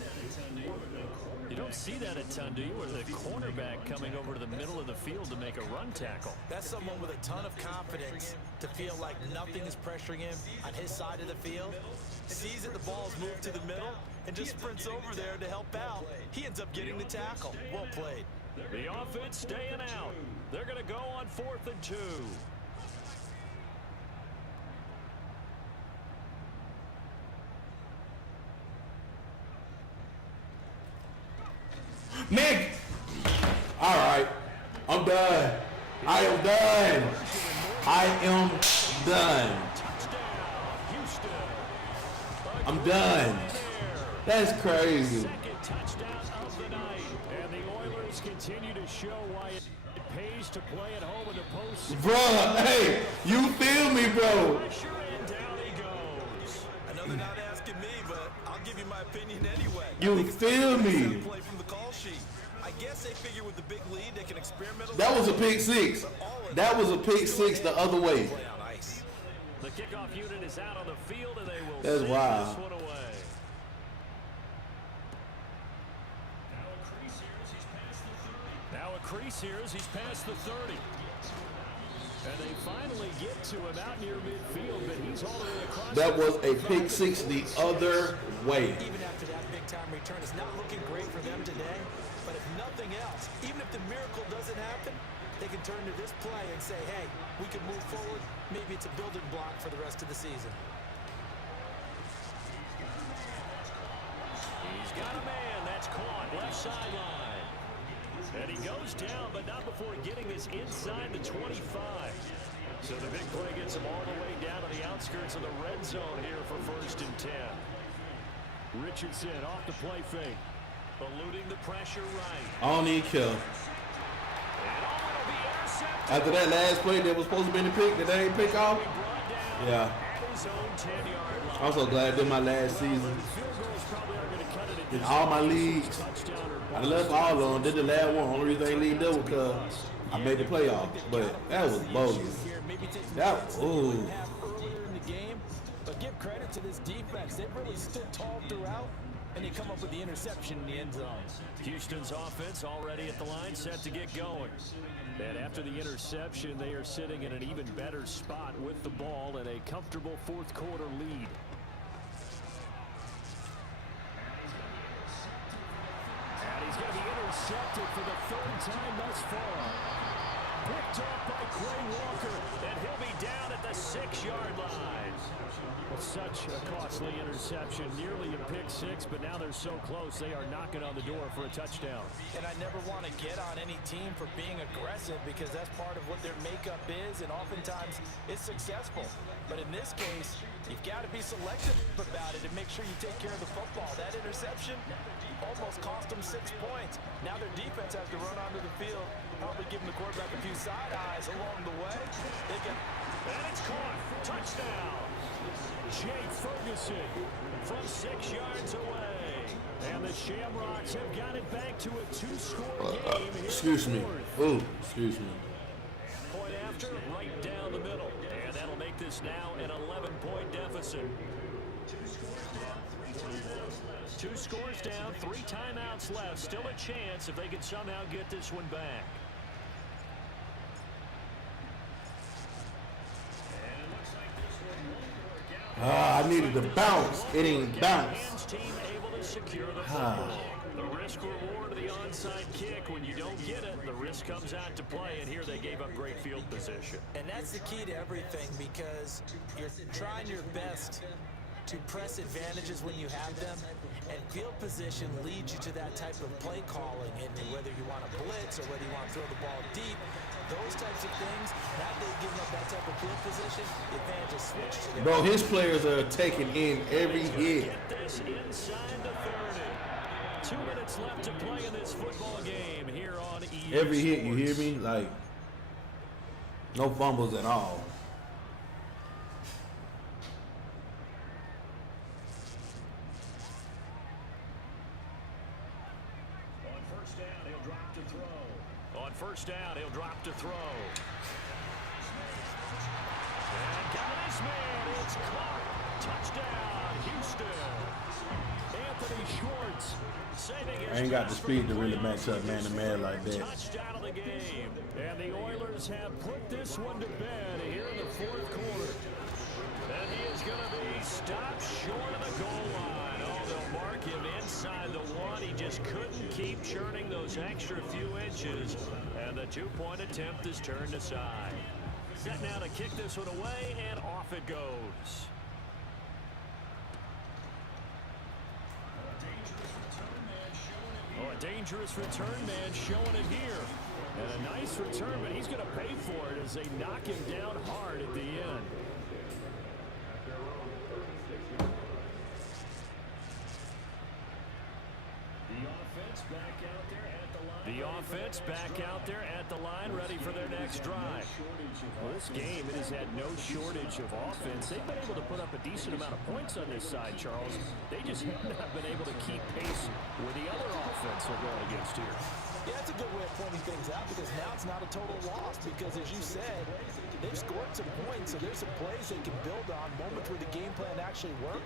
You don't see that a ton, do you? Or the cornerback coming over to the middle of the field to make a run tackle. That's someone with a ton of confidence to feel like nothing is pressuring him on his side of the field. Sees that the ball's moved to the middle and just sprints over there to help out. He ends up getting the tackle. Well played. The offense staying out. They're going to go on 4th and 2. Nick! All right. I'm done. I am done. I am done. I'm done. That's crazy. Second touchdown of the night. And the Oilers continue to show why it pays to play at home in the postseason. Bruh, hey, you feel me, bro? Pressure and down he goes. I know they're not asking me, but I'll give you my opinion anyway. You feel me? Play from the call sheet. I guess they figure with the big lead they can experiment a That was a pick six. That was a pick six the other way. play on ice. The kickoff unit is out on the field, and they will That's send wild. this one away. Now a crease here as he's past the 30. And they finally get to him out near midfield, but he's all the way across. That was a pick six the other way. Even after that big-time return, it's not looking great for them today. But if nothing else, even if the miracle doesn't happen, they can turn to this play and say, hey, we can move forward. Maybe it's a building block for the rest of the season. He's got a man. That's caught. Left sideline. And he goes down, but not before getting this inside the 25. So the big play gets him all the way down to the outskirts of the red zone here for 1st and 10. Richardson off the play fake. Eluding the pressure right. I don't need kill. And oh, it'll be intercepted. After that last play that was supposed to be in the pick, that they ain't pick off. Brought down Yeah. at his own 10-yard line. I'm so glad this my last season. Field goals probably are going to cut it at In this all my point. leagues. Touchdown or I left all of them. Did the last one. Only reason I ain't leave them because I made the playoffs. But that was bogus. That ooh. Earlier in the game, but give credit to this defense. They've really stood tall throughout, and they come up with the interception in the end zone. Houston's offense already at the line, set to get going. And after the interception, they are sitting in an even better spot with the ball and a comfortable 4th quarter lead. And he's going to be intercepted for the 3rd time thus far. Picked up by Quay Walker, and he'll be down at the 6-yard line. Such a costly interception, nearly a pick six, but now they're so close they are knocking on the door for a touchdown. And I never want to get on any team for being aggressive because that's part of what their makeup is, and oftentimes it's successful. But in this case, you've got to be selective about it and make sure you take care of the football. That interception almost cost them 6 points. Now their defense has to run onto the field, probably giving the quarterback a few side eyes along the way. And it's caught. Touchdown. Jake Ferguson from 6 yards away. And the Shamrocks have got it back to a 2-score game. Excuse me. Ooh, excuse me. after, right down the middle. And that'll make this now an 11-point deficit. 2 scores down, 3 timeouts left. Still a chance if they can somehow get this one back. I needed to bounce. It ain't bounce. Team able to secure the football. The risk reward of the onside kick. When you don't get it, the risk comes out to play, and here they gave up great field position. And that's the key to everything, because you're trying your best to press advantages when you have them, and field position leads you to that type of play calling. And whether you want to blitz or whether you want to throw the ball deep, those types of things, now they've given up that type of field position, the advantage is switched to them. Bro, his players are taking in every hit. Get this inside the 30. 2 minutes left to play in this football game here on EA Every hit, Sports. you hear me? Like, no fumbles at all. First down, he'll drop to throw. And got his man. It's caught. Touchdown, Houston. Anthony Schwartz saving his. I ain't got the speed to really match up man-to-man like that. Touchdown of the game. And the Oilers have put this one to bed here in the 4th quarter. And he is going to be stopped short of the goal line. Oh, they'll mark him inside the 1. He just couldn't keep churning those extra few inches. And the 2-point attempt is turned aside. Set now to kick this one away, and off it goes. Oh, a dangerous return man showing it here. And a nice return, but he's going to pay for it as they knock him down hard at the end. The offense back out there at the line, ready for their next drive. Well, this game, it has had no shortage of offense. They've been able to put up a decent amount of points on this side, Charles. They just have not been able to keep pace with the other offense they're going against here. Yeah, that's a good way of pointing things out, because now it's not a total loss, because as you said, they've scored some points, so there's some plays they can build on, moments where the game plan actually worked.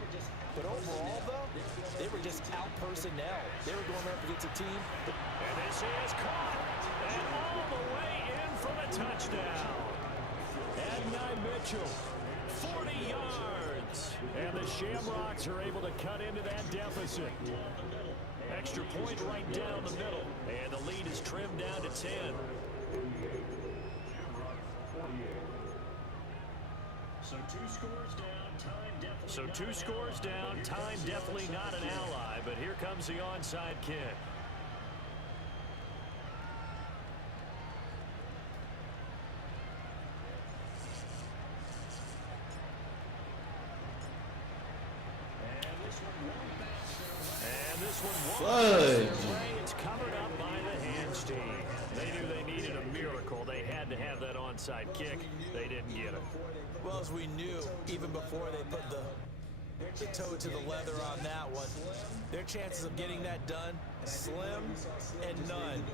But overall, though, they were just out personnel. They were going up against a team. And this is caught, and all the way in for the touchdown. Adonai Mitchell, 40 yards. And the Shamrocks are able to cut into that deficit. Extra point right down the middle. And the lead is trimmed down to 10. So two scores down. Time definitely not an ally. But here comes the onside kick. It's covered up by the hands team. They knew they needed a miracle. They had to have that onside kick. They didn't get it. Well, as we knew, even before they put the toe to the leather on that one, their chances of getting that done, slim and none.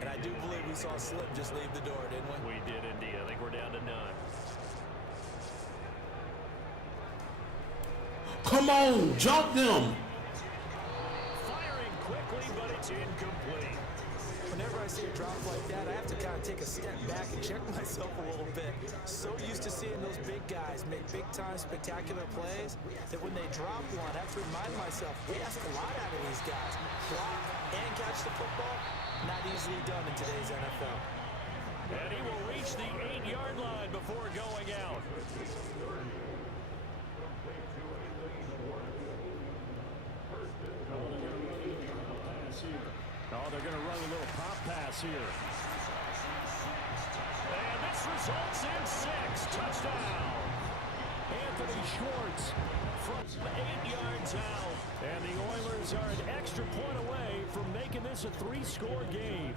And I do believe we saw Slim just leave the door, didn't we? We did indeed. I think we're down to none. Come on, jump them. Quickly, but it's incomplete. Whenever I see a drop like that, I have to kind of take a step back and check myself a little bit. So used to seeing those big guys make big-time spectacular plays that when they drop one, I have to remind myself, we ask a lot out of these guys. Block and catch the football, not easily done in today's NFL. And he will reach the 8-yard line before going out. Oh, they're going to run a little pop pass here. And this results in 6. Touchdown. Anthony Schwartz from 8 yards out. And the Oilers are an extra point away from making this a 3-score game.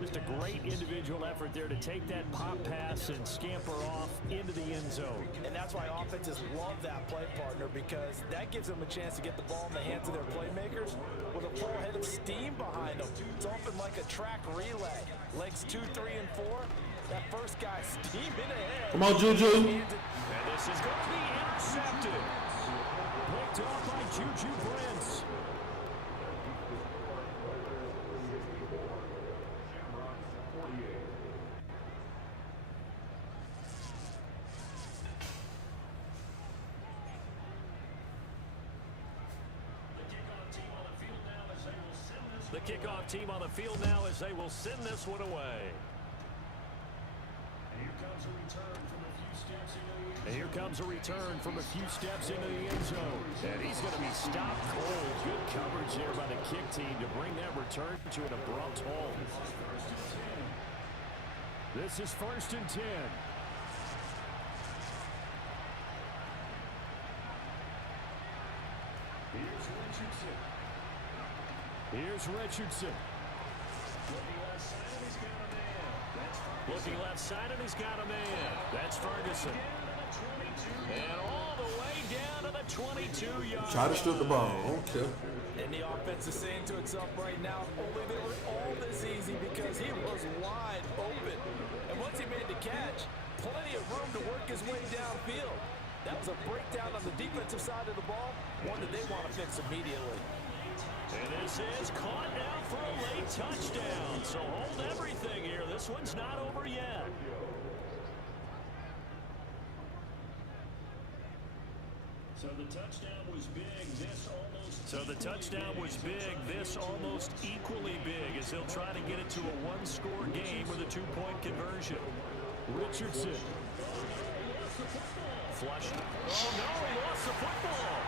Just a great individual effort there to take that pop pass and scamper off into the end zone. And that's why offenses love that play, partner, because that gives them a chance to get the ball in the hands of their playmakers with a full head of steam behind them. It's often like a track relay. Legs 2, 3, and 4. That first guy steaming ahead. Come on, Juju. And this is going to be intercepted. Picked off by Juju Brents. The kickoff team on the field now as they will send this one away. And here comes a return from a few steps into the end zone. And he's going to be stopped cold. Good coverage there by the kick team to bring that return to an abrupt halt. This is 1st and 10. Here's Richardson. Looking left side, and he's got a man. That's Ferguson. And all the way down to the 22-yard line. Try to strip the ball. Okay. And the offense is saying to itself right now, only they were all this easy because he was wide open. And once he made the catch, plenty of room to work his way downfield. That was a breakdown on the defensive side of the ball, one that they want to fix immediately. And this is caught now for a late touchdown. So hold everything here. This one's not over yet. So the touchdown was big. This almost equally big as they'll try to get it to a one-score game with a two-point conversion. Richardson. Flushed. Oh, no, he lost the football.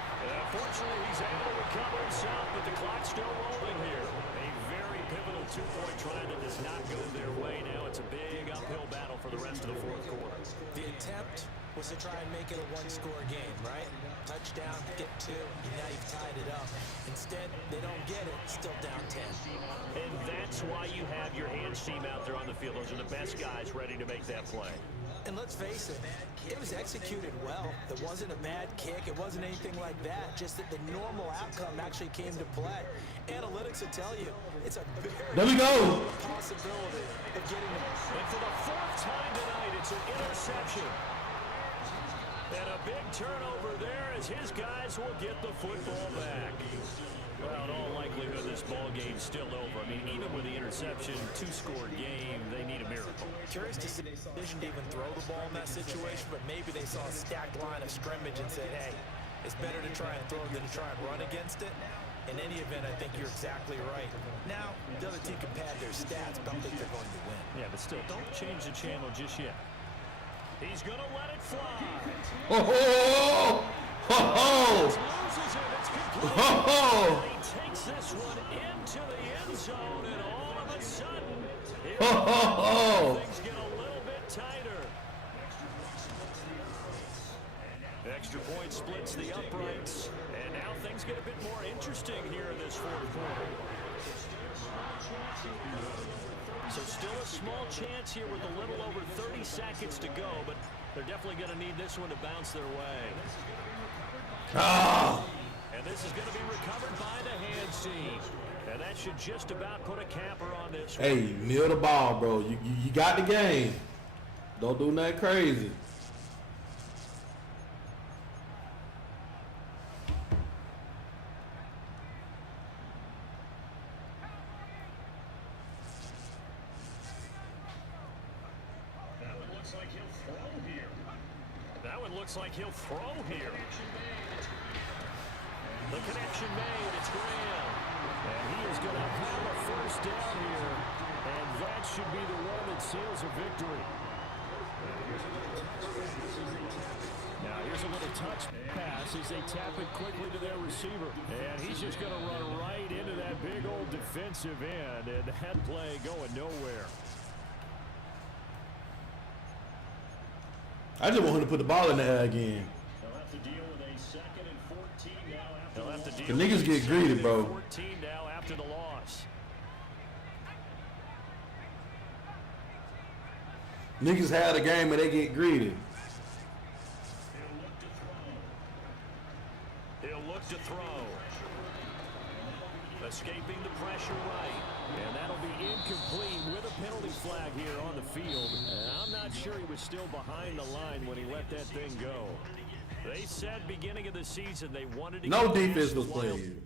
Fortunately, he's able to recover himself, but the clock's still rolling here. A very pivotal two-point try that does not go their way now. It's a big uphill battle for the rest of the fourth quarter. The attempt was to try and make it a one-score game, right? Touchdown, get 2, and now you've tied it up. Instead, they don't get it, still down 10. And that's why you have your hands team out there on the field. Those are the best guys ready to make that play. And let's face it, it was executed well. It wasn't a bad kick. It wasn't anything like that. Just that the normal outcome actually came to play. Analytics will tell you it's a very possibility of getting it. And for the 4th time tonight, it's an interception. And a big turnover there as his guys will get the football back. Well, in all likelihood, this ball game's still over. I mean, even with the interception, 2-score game, they need a miracle. Curious to see if they didn't even throw the ball in that situation, but maybe they saw a stacked line of scrimmage and said, hey, it's better to try and throw than to try and run against it. In any event, I think you're exactly right. Now, the other team can pad their stats, but I don't think they're going to win. Yeah, but still, don't change the channel just yet. He's going to let it fly. Oh! Oh! Loses it. It's complete. He takes this one into the end zone, and all of a sudden, things get a little bit tighter. Extra point splits the uprights, and now things get a bit more interesting here in this fourth quarter. So still a small chance here with a little over 30 seconds to go, but they're definitely going to need this one to bounce their way. And this is going to be recovered by the hands team. And that should just about put a capper on this one. Hey, kneel the ball, bro. You got the game. Don't do nothing crazy. Looks like he'll throw here. The connection made. It's Graham. And he is going to have a first down here. And that should be the one that seals a victory. Now here's a little touch pass as they tap it quickly to their receiver. And he's just going to run right into that big old defensive end. And that play going nowhere. I just want him to put the ball in the air again. They'll have to deal with a 2nd and 14 now after the niggas get greedy, bro. 14 now after the loss. Niggas have a game and they get greedy. He'll look to throw. Escaping the pressure right. And that'll be incomplete with a penalty flag here on the field. And I'm not sure he was still behind the line when he let that thing go. They said beginning of the season they wanted to No get defense the was Wild. played.